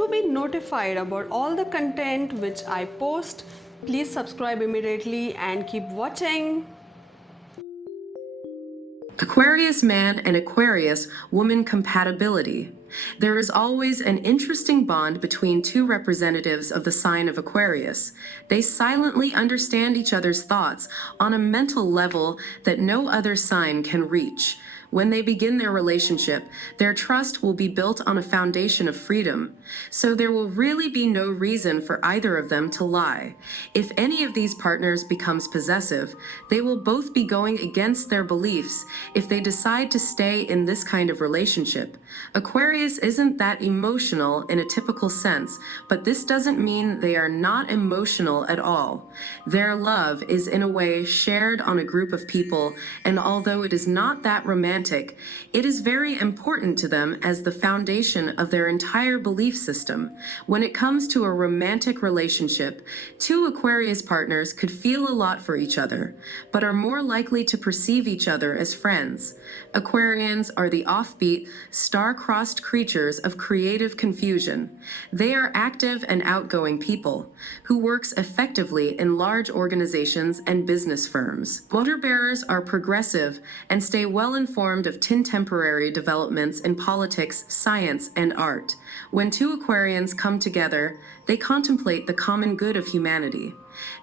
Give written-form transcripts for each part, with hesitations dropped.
to be notified about all the content which I post, please subscribe immediately and keep watching. Aquarius Man and Aquarius Woman Compatibility. There is always an interesting bond between two representatives of the sign of Aquarius. They silently understand each other's thoughts on a mental level that no other sign can reach. When they begin their relationship, their trust will be built on a foundation of freedom, so there will really be no reason for either of them to lie. If any of these partners becomes possessive, they will both be going against their beliefs if they decide to stay in this kind of relationship. Aquarius isn't that emotional in a typical sense, but this doesn't mean they are not emotional at all. Their love is in a way shared on a group of people, and although it is not that romantic, it is very important to them as the foundation of their entire belief system. When it comes to a romantic relationship, two Aquarius partners could feel a lot for each other, but are more likely to perceive each other as friends. Aquarians are the offbeat, star-crossed creatures of creative confusion. They are active and outgoing people who works effectively in large organizations and business firms. Water bearers are progressive and stay well informed of contemporary developments in politics, science, and art. When two Aquarians come together, they contemplate the common good of humanity.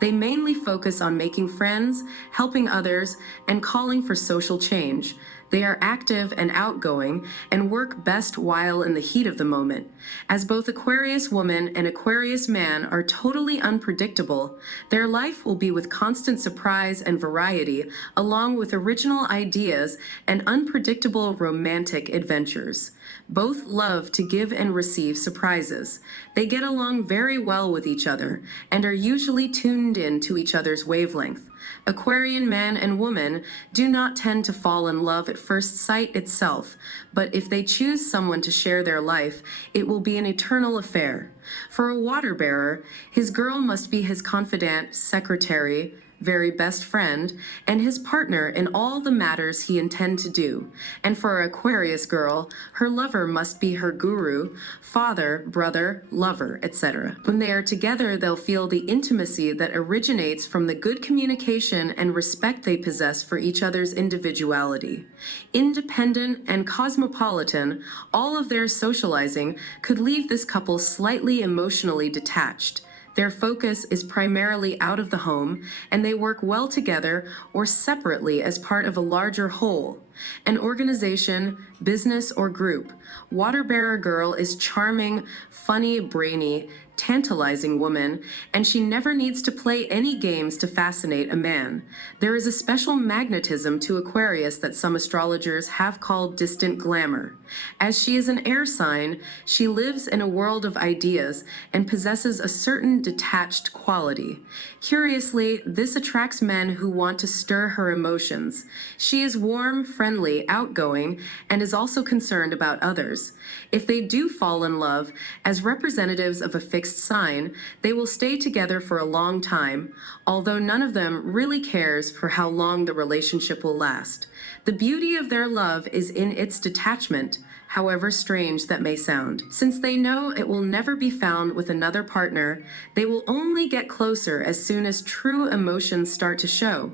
They mainly focus on making friends, helping others, and calling for social change. They are active and outgoing and work best while in the heat of the moment. As both Aquarius woman and Aquarius man are totally unpredictable, their life will be with constant surprise and variety, along with original ideas and unpredictable romantic adventures. Both love to give and receive surprises. They get along very well with each other and are usually tuned in to each other's wavelength. Aquarian man and woman do not tend to fall in love at first sight itself, but if they choose someone to share their life, it will be an eternal affair. For a water bearer, his girl must be his confidant, secretary, very best friend, and his partner in all the matters he intends to do. And for an Aquarius girl, her lover must be her guru, father, brother, lover, etc. When they are together, they'll feel the intimacy that originates from the good communication and respect they possess for each other's individuality. Independent and cosmopolitan, all of their socializing could leave this couple slightly emotionally detached. Their focus is primarily out of the home, and they work well together or separately as part of a larger whole. An organization, business, or group. Water bearer girl is charming, funny, brainy, tantalizing woman, and she never needs to play any games to fascinate a man. There is a special magnetism to Aquarius that some astrologers have called distant glamour. As she is an air sign, she lives in a world of ideas and possesses a certain detached quality. Curiously, this attracts men who want to stir her emotions. She is warm, friendly, outgoing, and is also concerned about others. If they do fall in love, as representatives of a fixed sign, they will stay together for a long time, although none of them really cares for how long the relationship will last. The beauty of their love is in its detachment, however strange that may sound. Since they know it will never be found with another partner, they will only get closer as soon as true emotions start to show.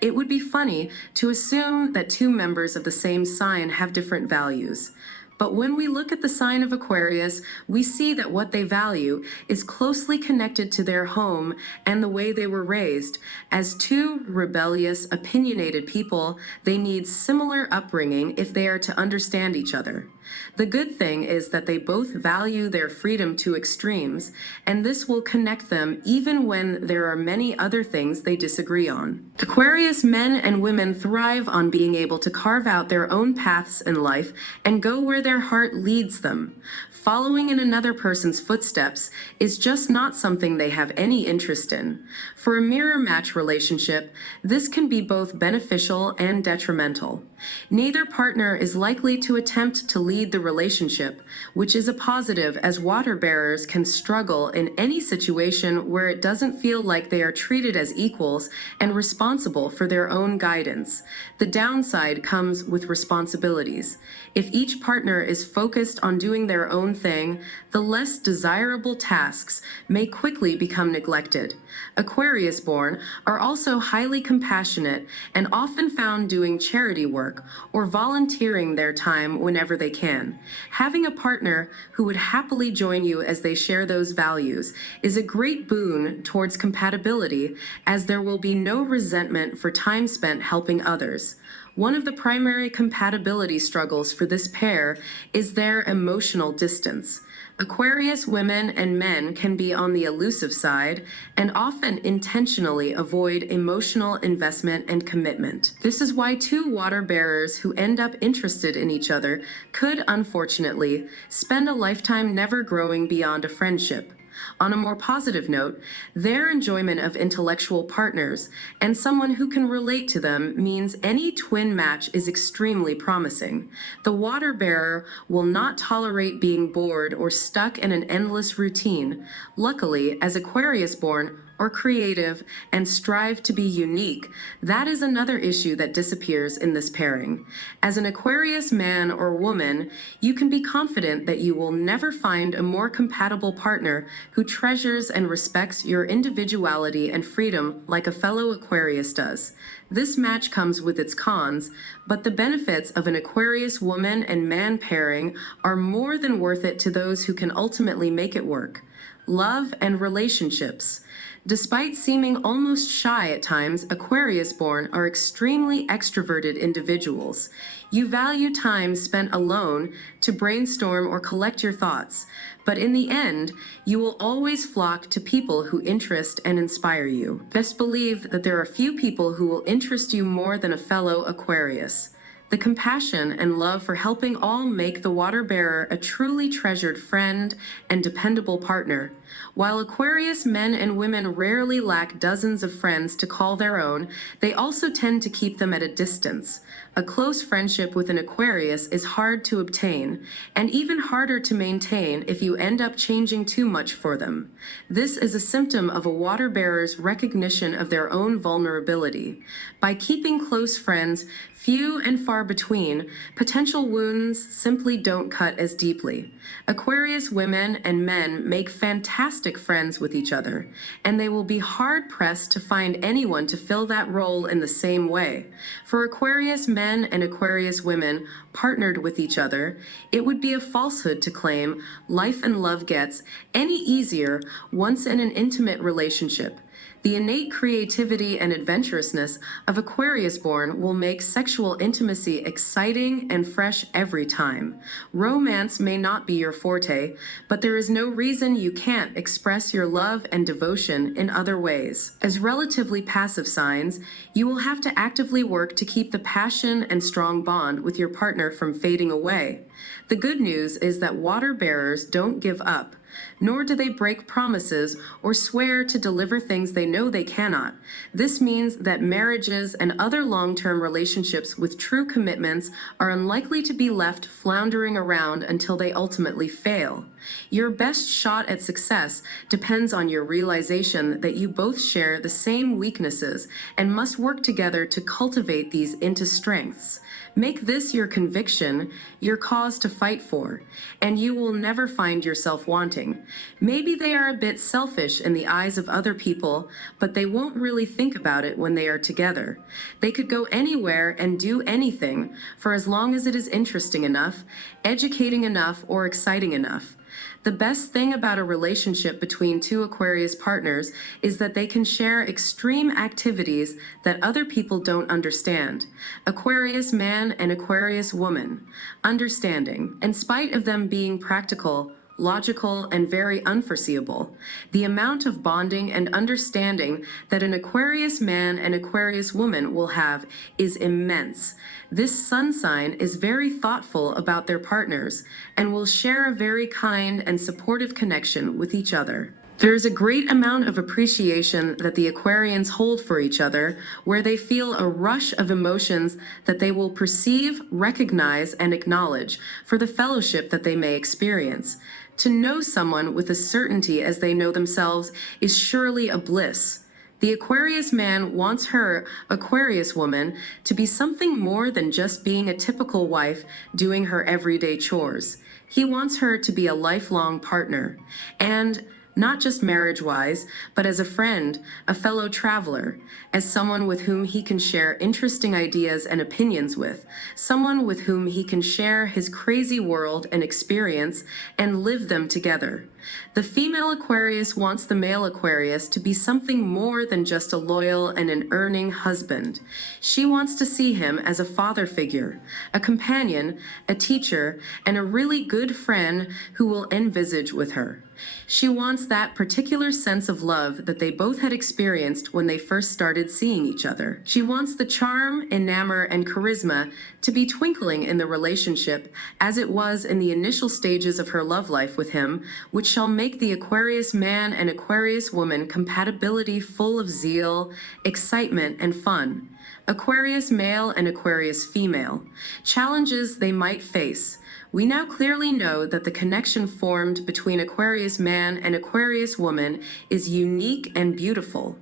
It would be funny to assume that two members of the same sign have different values. But when we look at the sign of Aquarius, we see that what they value is closely connected to their home and the way they were raised. As two rebellious, opinionated people, they need similar upbringing if they are to understand each other. The good thing is that they both value their freedom to extremes, and this will connect them even when there are many other things they disagree on. Aquarius men and women thrive on being able to carve out their own paths in life and go where their heart leads them. Following in another person's footsteps is just not something they have any interest in. For a mirror match relationship, this can be both beneficial and detrimental. Neither partner is likely to attempt to lead lead the relationship, which is a positive as water bearers can struggle in any situation where it doesn't feel like they are treated as equals and responsible for their own guidance. The downside comes with responsibilities. If each partner is focused on doing their own thing, the less desirable tasks may quickly become neglected. Aquarius-born are also highly compassionate and often found doing charity work or volunteering their time whenever they can. Having a partner who would happily join you as they share those values is a great boon towards compatibility, as there will be no resentment for time spent helping others. One of the primary compatibility struggles for this pair is their emotional distance. Aquarius women and men can be on the elusive side and often intentionally avoid emotional investment and commitment. This is why two water bearers who end up interested in each other could, unfortunately, spend a lifetime never growing beyond a friendship. On a more positive note, their enjoyment of intellectual partners and someone who can relate to them means any twin match is extremely promising. The water bearer will not tolerate being bored or stuck in an endless routine. Luckily, as Aquarius-born or creative and strive to be unique, that is another issue that disappears in this pairing. As an Aquarius man or woman, you can be confident that you will never find a more compatible partner who treasures and respects your individuality and freedom like a fellow Aquarius does. This match comes with its cons, but the benefits of an Aquarius woman and man pairing are more than worth it to those who can ultimately make it work. Love and relationships. Despite seeming almost shy at times, Aquarius-born are extremely extroverted individuals. You value time spent alone to brainstorm or collect your thoughts, but in the end, you will always flock to people who interest and inspire you. Best believe that there are few people who will interest you more than a fellow Aquarius. The compassion and love for helping all make the water bearer a truly treasured friend and dependable partner. While Aquarius men and women rarely lack dozens of friends to call their own, they also tend to keep them at a distance. A close friendship with an Aquarius is hard to obtain, and even harder to maintain if you end up changing too much for them. This is a symptom of a water bearer's recognition of their own vulnerability. By keeping close friends few and far between, potential wounds simply don't cut as deeply. Aquarius women and men make fantastic friends with each other, and they will be hard-pressed to find anyone to fill that role in the same way. For Aquarius men and Aquarius women partnered with each other, it would be a falsehood to claim life and love gets any easier once in an intimate relationship. The innate creativity and adventurousness of Aquarius-born will make sexual intimacy exciting and fresh every time. Romance may not be your forte, but there is no reason you can't express your love and devotion in other ways. As relatively passive signs, you will have to actively work to keep the passion and strong bond with your partner from fading away. The good news is that water bearers don't give up, nor do they break promises or swear to deliver things they know they cannot. This means that marriages and other long-term relationships with true commitments are unlikely to be left floundering around until they ultimately fail. Your best shot at success depends on your realization that you both share the same weaknesses and must work together to cultivate these into strengths. Make this your conviction, your cause to fight for, and you will never find yourself wanting. Maybe they are a bit selfish in the eyes of other people, but they won't really think about it when they are together. They could go anywhere and do anything for as long as it is interesting enough, educating enough, or exciting enough. The best thing about a relationship between two Aquarius partners is that they can share extreme activities that other people don't understand. Aquarius man and Aquarius woman. Understanding. In spite of them being practical, logical, and very unforeseeable, the amount of bonding and understanding that an Aquarius man and Aquarius woman will have is immense. This sun sign is very thoughtful about their partners and will share a very kind and supportive connection with each other. There is a great amount of appreciation that the Aquarians hold for each other, where they feel a rush of emotions that they will perceive, recognize, and acknowledge for the fellowship that they may experience. To know someone with a certainty as they know themselves is surely a bliss. The Aquarius man wants her, Aquarius woman, to be something more than just being a typical wife doing her everyday chores. He wants her to be a lifelong partner. And not just marriage-wise, but as a friend, a fellow traveler, as someone with whom he can share interesting ideas and opinions with, someone with whom he can share his crazy world and experience and live them together. The female Aquarius wants the male Aquarius to be something more than just a loyal and an earning husband. She wants to see him as a father figure, a companion, a teacher, and a really good friend who will envisage with her. She wants that particular sense of love that they both had experienced when they first started seeing each other. She wants the charm, enamor, and charisma to be twinkling in the relationship as it was in the initial stages of her love life with him, which shall make the Aquarius man and Aquarius woman compatibility full of zeal, excitement, and fun. Aquarius male and Aquarius female. Challenges they might face. We now clearly know that the connection formed between Aquarius man and Aquarius woman is unique and beautiful.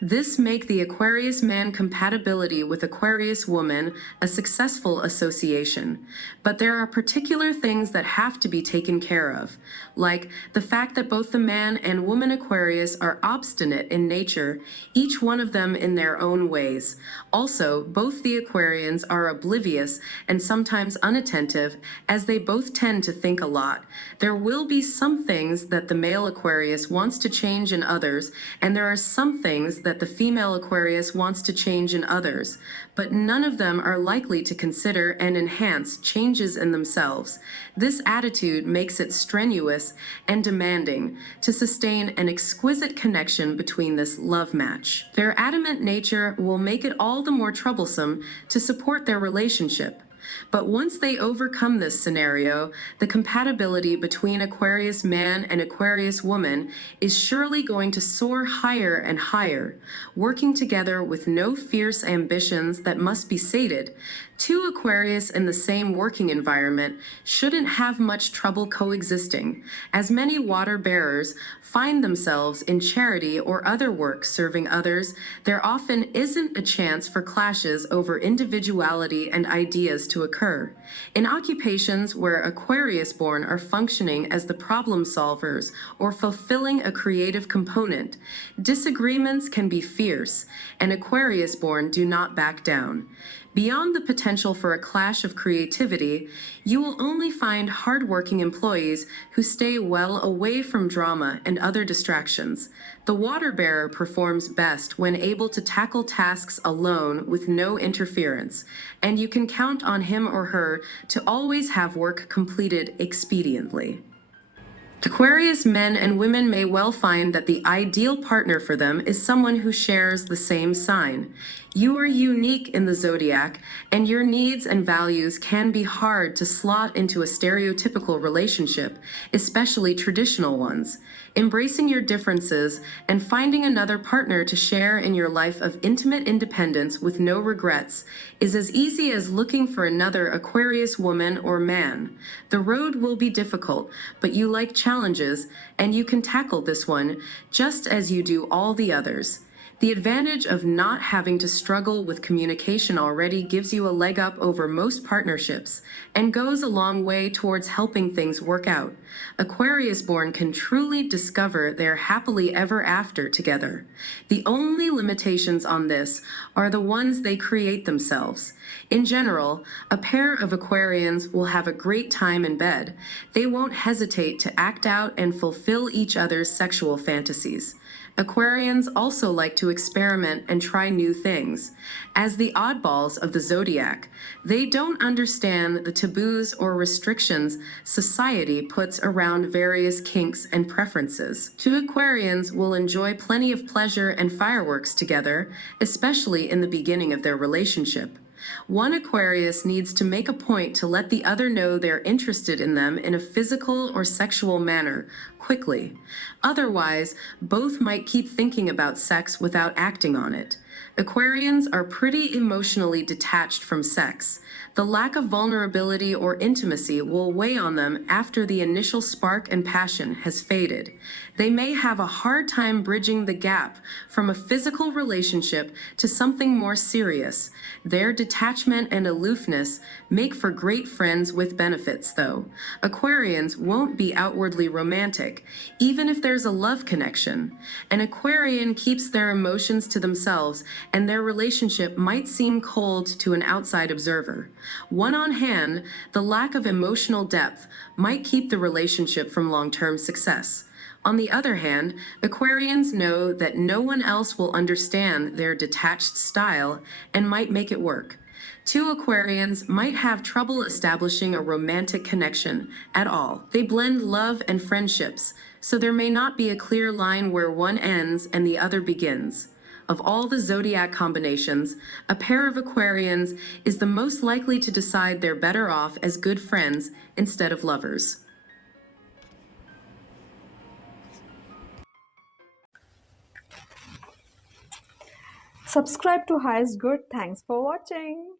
This make the Aquarius man compatibility with Aquarius woman a successful association. But there are particular things that have to be taken care of, like the fact that both the man and woman Aquarius are obstinate in nature, each one of them in their own ways. Also, both the Aquarians are oblivious and sometimes unattentive, as they both tend to think a lot. There will be some things that the male Aquarius wants to change in others, and there are some things that the female Aquarius wants to change in others, but none of them are likely to consider and enhance changes in themselves. This attitude makes it strenuous and demanding to sustain an exquisite connection between this love match. Their adamant nature will make it all the more troublesome to support their relationship. But once they overcome this scenario, the compatibility between Aquarius man and Aquarius woman is surely going to soar higher and higher, working together with no fierce ambitions that must be sated. Two Aquarius in the same working environment shouldn't have much trouble coexisting, as many water bearers find themselves in charity or other work serving others. There often isn't a chance for clashes over individuality and ideas to occur. In occupations where Aquarius-born are functioning as the problem solvers or fulfilling a creative component, disagreements can be fierce, and Aquarius-born do not back down. Beyond the potential for a clash of creativity, you will only find hardworking employees who stay well away from drama and other distractions. The water bearer performs best when able to tackle tasks alone with no interference, and you can count on him or her to always have work completed expediently. Aquarius men and women may well find that the ideal partner for them is someone who shares the same sign. You are unique in the zodiac, and your needs and values can be hard to slot into a stereotypical relationship, especially traditional ones. Embracing your differences and finding another partner to share in your life of intimate independence with no regrets is as easy as looking for another Aquarius woman or man. The road will be difficult, but you like challenges, and you can tackle this one just as you do all the others. The advantage of not having to struggle with communication already gives you a leg up over most partnerships and goes a long way towards helping things work out. Aquarius-born can truly discover their happily ever after together. The only limitations on this are the ones they create themselves. In general, a pair of Aquarians will have a great time in bed. They won't hesitate to act out and fulfill each other's sexual fantasies. Aquarians also like to experiment and try new things. As the oddballs of the zodiac, they don't understand the taboos or restrictions society puts around various kinks and preferences. Two Aquarians will enjoy plenty of pleasure and fireworks together, especially in the beginning of their relationship. One Aquarius needs to make a point to let the other know they're interested in them in a physical or sexual manner, quickly. Otherwise, both might keep thinking about sex without acting on it. Aquarians are pretty emotionally detached from sex. The lack of vulnerability or intimacy will weigh on them after the initial spark and passion has faded. They may have a hard time bridging the gap from a physical relationship to something more serious. Their detachment and aloofness make for great friends with benefits, though. Aquarians won't be outwardly romantic, even if there's a love connection. An Aquarian keeps their emotions to themselves, and their relationship might seem cold to an outside observer. One on hand, the lack of emotional depth might keep the relationship from long-term success. On the other hand, Aquarians know that no one else will understand their detached style and might make it work. Two Aquarians might have trouble establishing a romantic connection at all. They blend love and friendships, so there may not be a clear line where one ends and the other begins. Of all the zodiac combinations, a pair of Aquarians is the most likely to decide they're better off as good friends instead of lovers. Subscribe to Highest Good. Thanks for watching.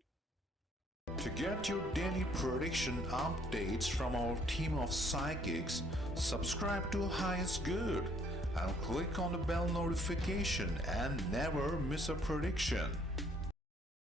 To get your daily prediction updates from our team of psychics, subscribe to Highest Good and click on the bell notification and never miss a prediction.